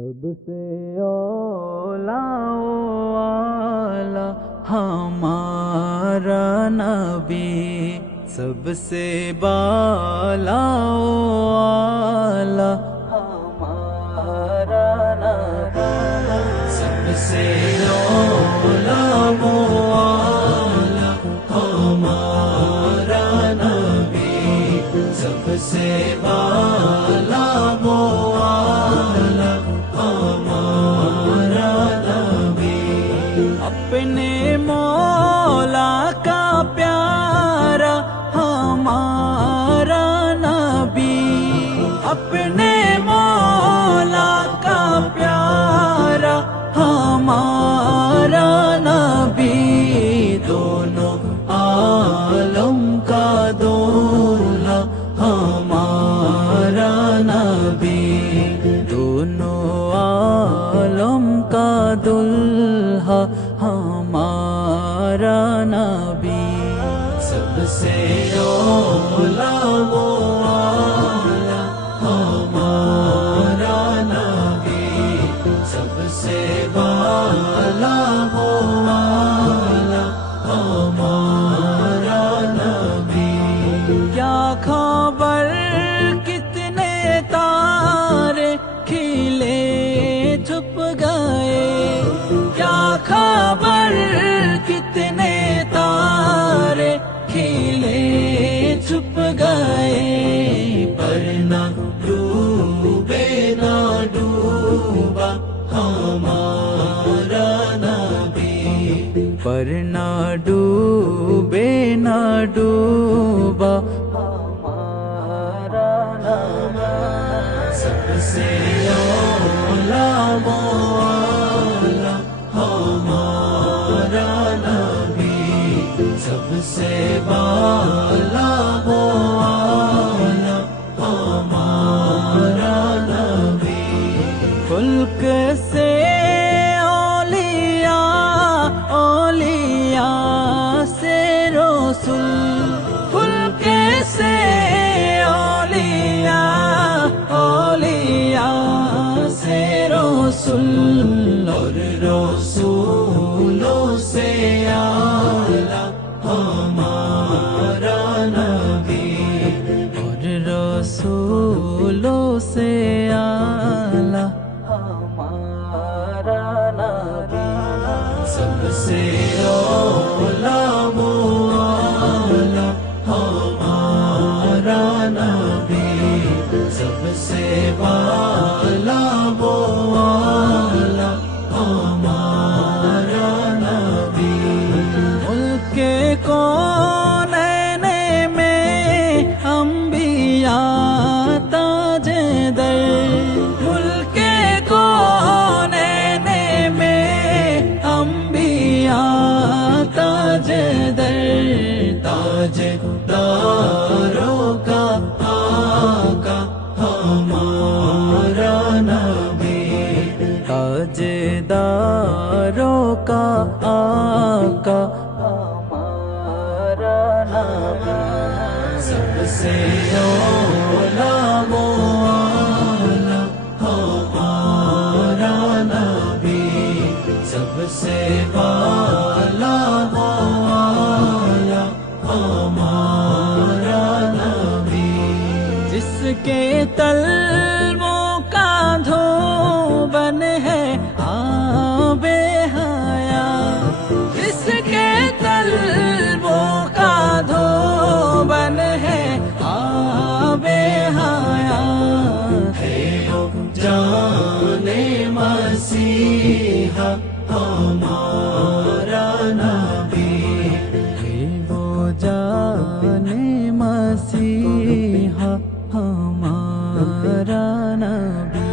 سب سے اولا والا ہمارا نبی، سب سے بالا والا ہمارا نبی، سب سے اولا والا ہمارا نبی، سب سے بالا والا ہمارا نبی، اپنے مولا کا پیارا ہمارا نبی، اپنے مولا کا پیارا ہمارا نبی، دونوں عالم کا دولہا ہمارا نبی، دونوں عالم کا دولہا ہمارا نبی، سب سے اولا والا ہمارا نبی، سب سے بالا والا ہمارا نبی، کیا خبر کتنے تارے کھلے چھپ گئے، کیا خبر کتنے تارے کھلے چھپ گئے، پر نہ ڈوبے نہ ڈوبا ہمارا نبی، پر نہ ڈوبے نہ ڈوبا ہمارا نبی، سب سے اولا والا ہمارا نبی، سب سے بالا والا ہمارا نبی، خلق سے اولیاء، اولیاء سے رسول، خلق سے اولیاء، اولیاء سے رسول، اور رسولوں سے اعلیٰ ہمارا نبی، اور رسولوں سے اعلیٰ ہمارا نبی، سب سے اولا والا ہمارا نبی، سب سے بالا والا ہمارا نبی، ملک کونین میں انبیاء تاج در، ملک کونین میں انبیاء تاج در، تاج داروں کا آقا ہمارا نبی، تاج داروں کا آقا ہمارا نبی، سب سے اولا والا ہمارا نبی، سب سے بالا والا ہمارا نبی، جس کے تلووں کا دھوبن ہے آب حیات، جس کے تلووں کا دھوبن ہے آب حیات، ہے وہ جان مسیحا ہمارا نبی، ہے وہ جان مسیحا ہمارا نبی،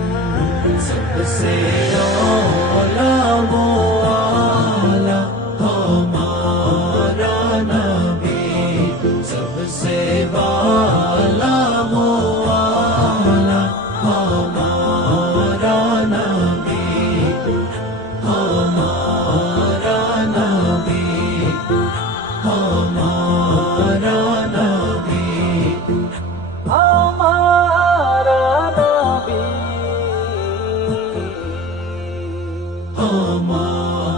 سب سے اولا والا ہمارا نبی، سب سے بالا والا ہمارا نبی، ہمارا نبی، ہمارا نبی، ہمارا نبی، ہمارا